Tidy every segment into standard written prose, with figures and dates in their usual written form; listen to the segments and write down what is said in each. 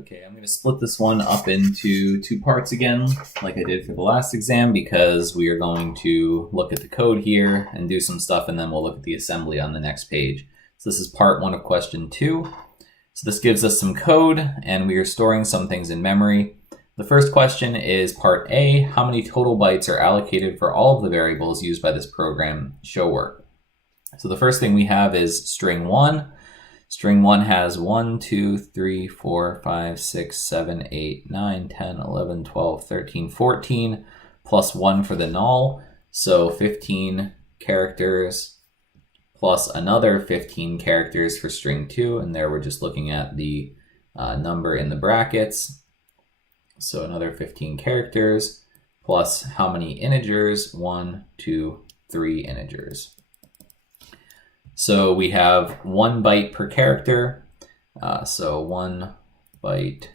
Okay, I'm going to split this one up into two parts again, like I did for the last exam, because we are going to look at the code here and do some stuff, and then we'll look at the assembly on the next page. So this is part 1 of question 2. So this gives us some code, and we are storing some things in memory. The first question is part A, how many total bytes are allocated for all of the variables used by this program? Show work. So the first thing we have is string 1. String 1 has 1, 2, 3, 4, 5, 6, 7, 8, 9, 10, 11, 12, 13, 14, plus 1 for the null. So 15 characters plus another 15 characters for string 2. And there we're just looking at the number in the brackets. So another 15 characters plus how many integers? 1, 2, 3 integers. So we have 1 byte per character. So 1 byte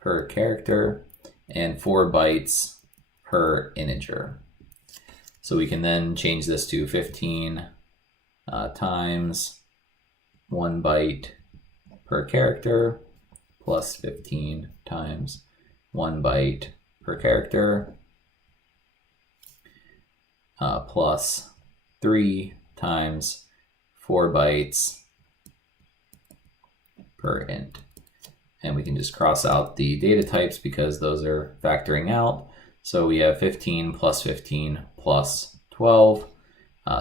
per character and 4 bytes per integer. So we can then change this to 15 times 1 byte per character plus 15 times 1 byte per character plus 3 times 4 bytes per int. And we can just cross out the data types because those are factoring out. So we have 15 plus 15 plus 12.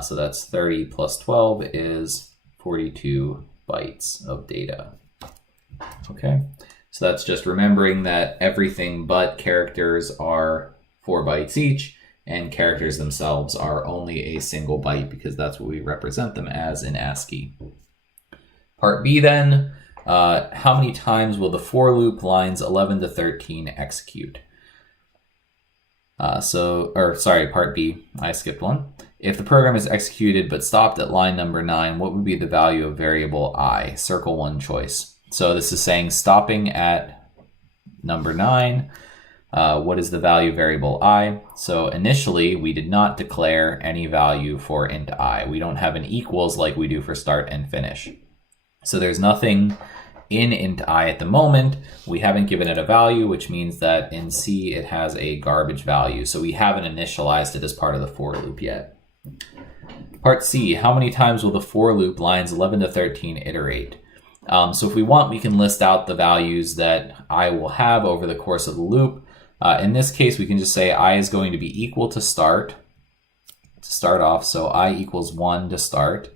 So that's 30 plus 12 is 42 bytes of data. Okay, so that's just remembering that everything but characters are 4 bytes each, and characters themselves are only a single byte because that's what we represent them as in ASCII. Part B then, how many times will the for loop lines 11 to 13 execute? Part B, I skipped one. If the program is executed but stopped at line number 9, what would be the value of variable I? Circle one choice. So this is saying stopping at number 9, what is the value of variable I? So initially, we did not declare any value for int I. We don't have an equals like we do for start and finish. So there's nothing in int I at the moment. We haven't given it a value, which means that in C it has a garbage value. So we haven't initialized it as part of the for loop yet. Part C, how many times will the for loop lines 11 to 13 iterate? So if we want, we can list out the values that I will have over the course of the loop. In this case, we can just say I is going to be equal to start off. So I equals 1 to start.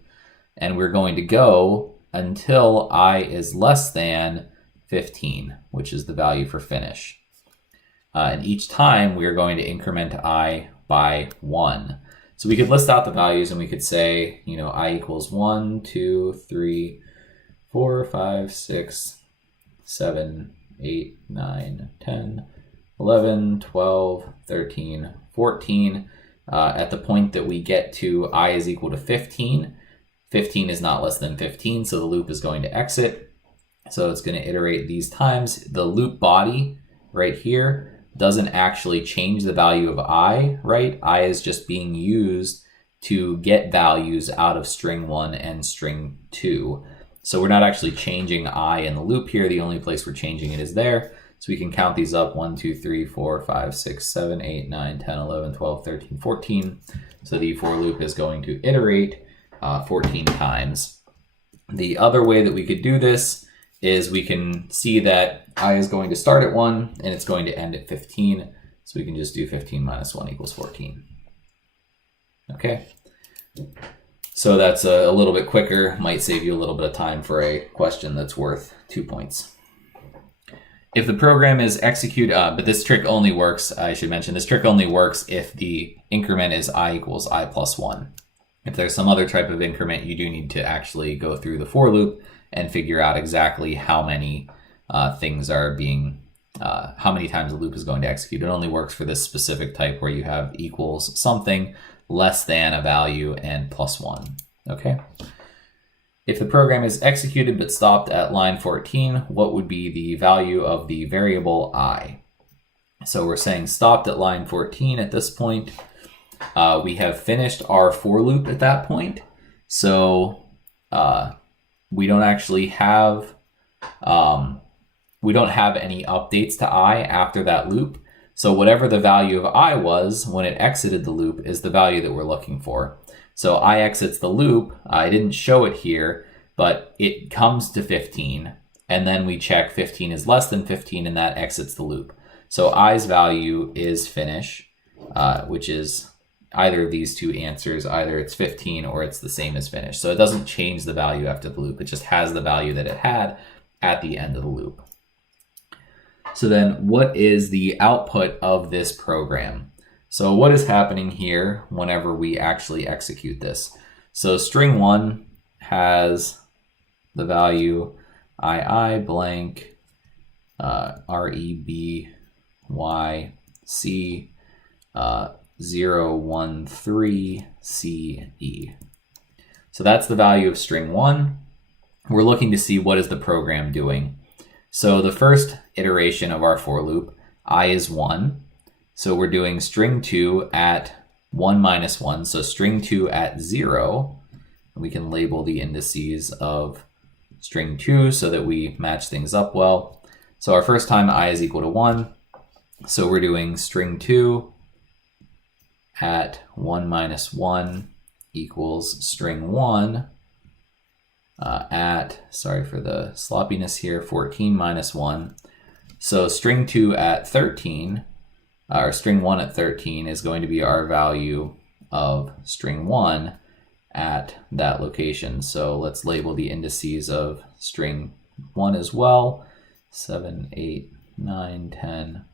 And we're going to go until I is less than 15, which is the value for finish. And each time we are going to increment I by 1. So we could list out the values and we could say, I equals 1, 2, 3, 4, 5, 6, 7, 8, 9, 10, 11, 12, 13, 14. At the point that we get to I is equal to 15, 15 is not less than 15, so the loop is going to exit. So it's going to iterate these times. The loop body right here doesn't actually change the value of I, right? I is just being used to get values out of string 1 and string 2. So we're not actually changing I in the loop here. The only place we're changing it is there. So we can count these up, 1, 2, 3, 4, 5, 6, 7, 8, 9, 10, 11, 12, 13, 14. So the for loop is going to iterate 14 times. The other way that we could do this is we can see that I is going to start at 1 and it's going to end at 15. So we can just do 15 minus 1 equals 14. Okay. So that's a little bit quicker, might save you a little bit of time for a question that's worth 2 points. If the program is executed, but this trick only works, I should mention, this trick only works if the increment is I equals I plus 1. If there's some other type of increment, you do need to actually go through the for loop and figure out exactly how many things are being, how many times the loop is going to execute. It only works for this specific type where you have equals something, less than a value, and plus 1. Okay. If the program is executed but stopped at line 14, what would be the value of the variable I? So we're saying stopped at line 14 at this point. We have finished our for loop at that point. So we don't actually have we don't have any updates to I after that loop. So whatever the value of I was when it exited the loop is the value that we're looking for. So I exits the loop. I didn't show it here, but it comes to 15. And then we check 15 is less than 15, and that exits the loop. So I's value is finish, which is either of these two answers. Either it's 15 or it's the same as finish. So it doesn't change the value after the loop. It just has the value that it had at the end of the loop. So then what is the output of this program? So what is happening here whenever we actually execute this? So string 1 has the value II blank REBYC 013 CE. So that's the value of string 1. We're looking to see what is the program doing. So the first iteration of our for loop, I is 1. So we're doing string 2 at 1 minus 1. So string 2 at 0. We can label the indices of string 2 so that we match things up well. So our first time I is equal to 1. So we're doing string 2 at 1 minus 1 equals string 1 at, sorry for the sloppiness here, 14 minus 1. So string 2 at 13, or string 1 at 13 is going to be our value of string 1 at that location. So let's label the indices of string 1 as well. 7, 8, 9, 10,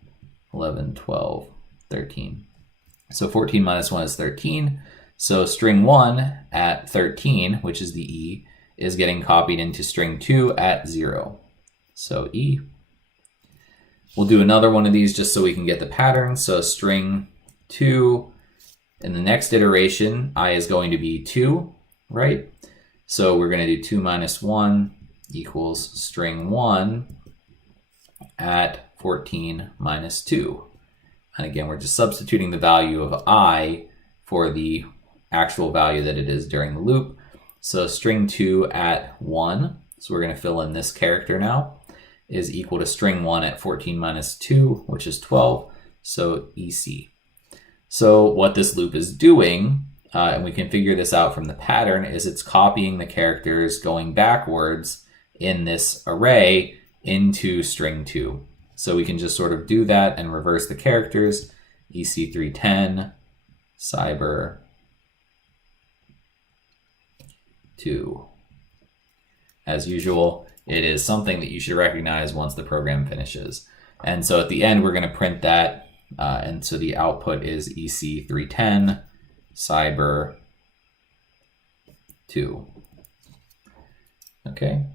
11, 12, 13. So 14 minus 1 is 13. So string 1 at 13, which is the E, is getting copied into string 2 at 0. So E. We'll do another one of these just so we can get the pattern. So string 2, in the next iteration, I is going to be 2, right? So we're going to do 2 minus 1 equals string 1 at 14 minus 2. And again, we're just substituting the value of I for the actual value that it is during the loop. So string 2 at 1, so we're going to fill in this character now, is equal to string 1 at 14 minus 2, which is 12, so EC. So what this loop is doing, and we can figure this out from the pattern, is it's copying the characters going backwards in this array into string 2. So we can just sort of do that and reverse the characters. EC310, cyber 2. As usual, it is something that you should recognize once the program finishes. And so at the end, we're going to print that. And so the output is EC310, cyber 2. Okay.